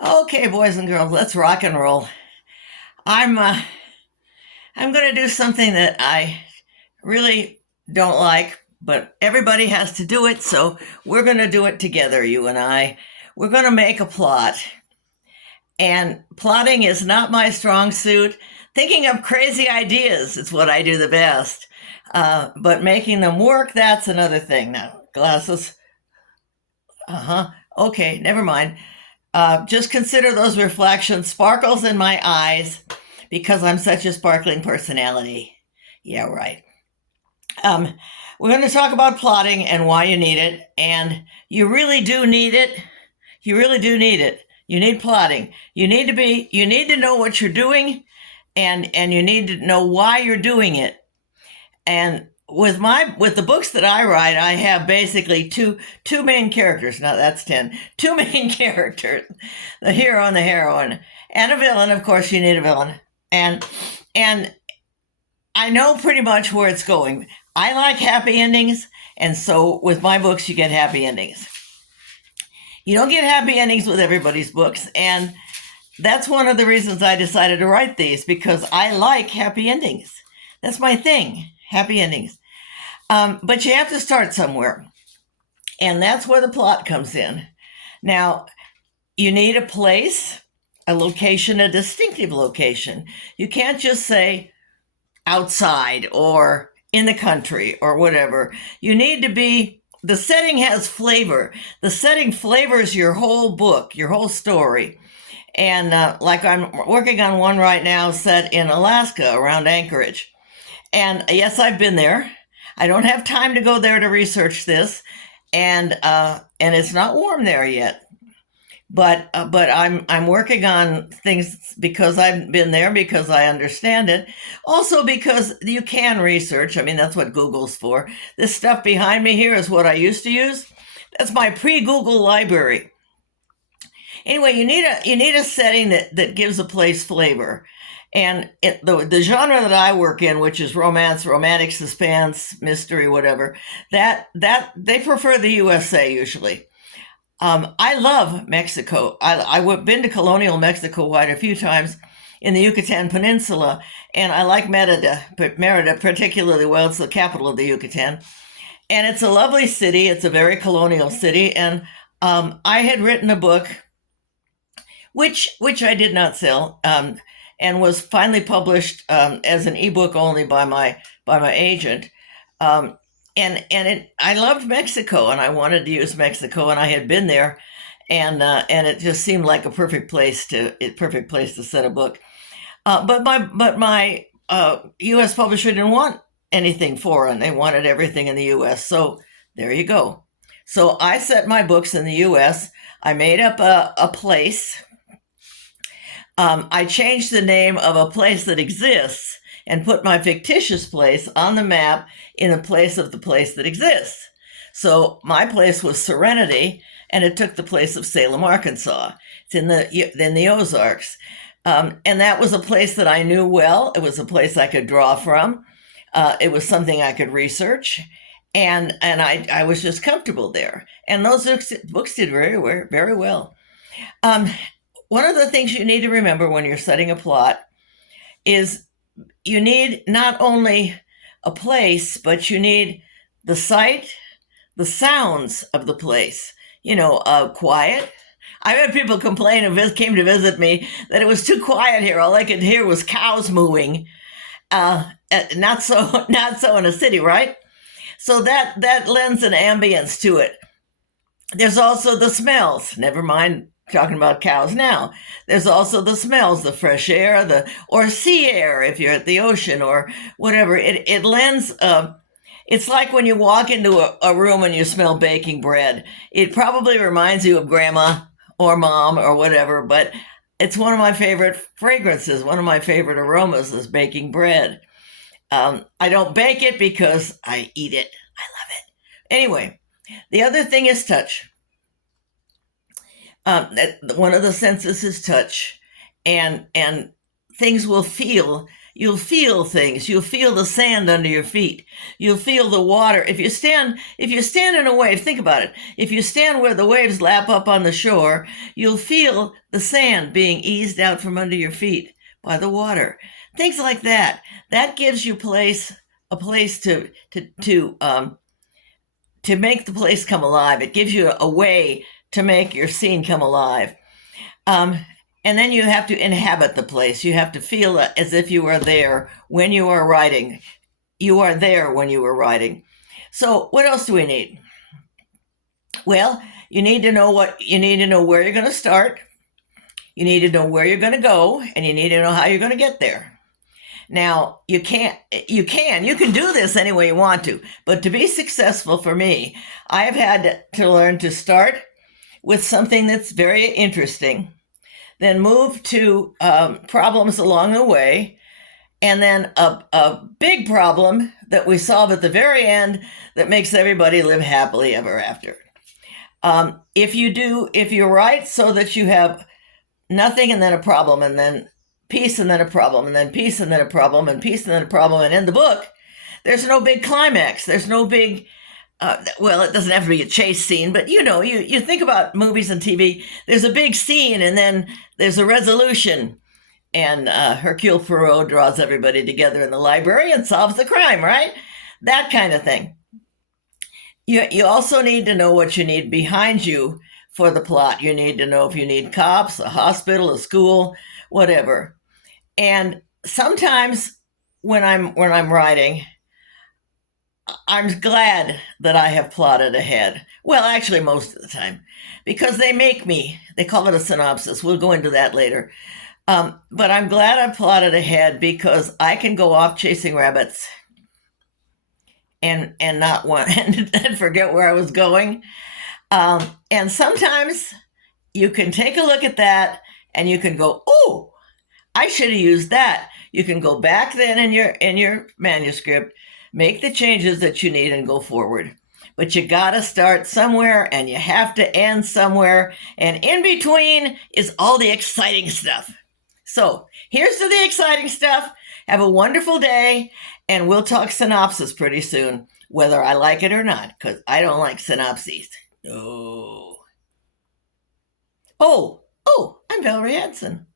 Okay, boys and girls, let's rock and roll. I'm uh, I'm going to do something that I really don't like, but everybody has to do it, so we're going to do it together, you and I. We're going to make a plot, and plotting is not my strong suit. Thinking of crazy ideas is what I do the best, but making them work, that's another thing. Now, glasses. Uh huh. Okay, never mind. Just consider those reflections sparkles in my eyes because I'm such a sparkling personality. Yeah, right. Um, we're going to talk about plotting and why you need it. And you really do need it. You really do need it. You need plotting. You need to know what you're doing, and you need to know why you're doing it. And with the books that I write, I have basically two main characters. Now that's 10. Two main characters, the hero and the heroine, and a villain. Of course, you need a villain. And I know pretty much where it's going. I like happy endings, and so with my books, you get happy endings. You don't get happy endings with everybody's books, and that's one of the reasons I decided to write these because I like happy endings. That's my thing, happy endings. But you have to start somewhere, and that's where the plot comes in. Now, you need a place, a location, a distinctive location. You can't just say outside or in the country or whatever. You need to be, the setting has flavor. The setting flavors your whole book, your whole story. And like I'm working on one right now set in Alaska around Anchorage. And yes, I've been there. I don't have time to go there to research this, and it's not warm there yet. But I'm working on things because I've been there because I understand it. Also because you can research. I mean, that's what Google's for. This stuff behind me here is what I used to use. That's my pre-Google library. Anyway, you need a setting that gives a place flavor. And the genre that I work in, which is romance, romantic suspense, mystery, whatever, that they prefer the USA usually. I love Mexico. I've been to colonial Mexico quite a few times in the Yucatan Peninsula, and I like Merida particularly well. It's the capital of the Yucatan, and it's a lovely city. It's a very colonial city, and I had written a book, which I did not sell, and was finally published as an ebook only by my agent. Um, I loved Mexico, and I wanted to use Mexico, and I had been there, and it just seemed like a perfect place to set a book. But my U.S. publisher didn't want anything foreign; they wanted everything in the U.S. So there you go. So I set my books in the U.S. I made up a place. I changed the name of a place that exists and put my fictitious place on the map in the place of the place that exists. So my place was Serenity, and it took the place of Salem, Arkansas. It's in the Ozarks, and that was a place that I knew well. It was a place I could draw from. It was something I could research, and I was just comfortable there. And those books did very well. Um, One of the things you need to remember when you're setting a plot is you need not only a place, but you need the sight, the sounds of the place. Quiet. I've had people complain and came to visit me that it was too quiet here. All I could hear was cows mooing. Not so, not so in a city, right? So that lends an ambience to it. There's also the smells. Never mind talking about cows now. There's also the smells, the fresh air, or sea air if you're at the ocean or whatever. It lends. It's like when you walk into a room and you smell baking bread. It probably reminds you of grandma or mom or whatever, but it's one of my favorite fragrances. One of my favorite aromas is baking bread. I don't bake it because I eat it. I love it. Anyway, the other thing is touch. One of the senses is touch, and things will feel. you'll feel things. You'll feel the sand under your feet. You'll feel the water. If you stand in a wave, think about it. If you stand where the waves lap up on the shore, you'll feel the sand being eased out from under your feet by the water. Things like that. That gives you a place to make the place come alive. It gives you a way to make your scene come alive. Um, and then you have to inhabit the place. You have to feel it as if you are there when you are writing. You are there when you are writing. So, what else do we need? Well, you need to know where you're going to start. You need to know where you're going to go, and you need to know how you're going to get there. Now, you can do this any way you want to, but to be successful for me, I have had to learn to start with something that's very interesting, then move to problems along the way, and then a big problem that we solve at the very end that makes everybody live happily ever after. If you write so that you have nothing and then a problem and then peace and then a problem and then peace and then a problem and peace and then a problem and end the book, there's no big climax. There's no big well, it doesn't have to be a chase scene, but you think about movies and TV. There's a big scene, and then there's a resolution, and Hercule Poirot draws everybody together in the library and solves the crime, right? That kind of thing. You also need to know what you need behind you for the plot. You need to know if you need cops, a hospital, a school, whatever. And sometimes when I'm writing, I'm glad that I have plotted ahead. Well, actually, most of the time, because they call it a synopsis. We'll go into that later. But I'm glad I've plotted ahead because I can go off chasing rabbits and not want and forget where I was going. And sometimes you can take a look at that and you can go, oh, I should have used that. You can go back then in your manuscript, make the changes that you need, and go forward. But you got to start somewhere and you have to end somewhere. And in between is all the exciting stuff. So here's to the exciting stuff. Have a wonderful day. And we'll talk synopsis pretty soon, whether I like it or not, because I don't like synopses. No. Oh, I'm Valerie Edson.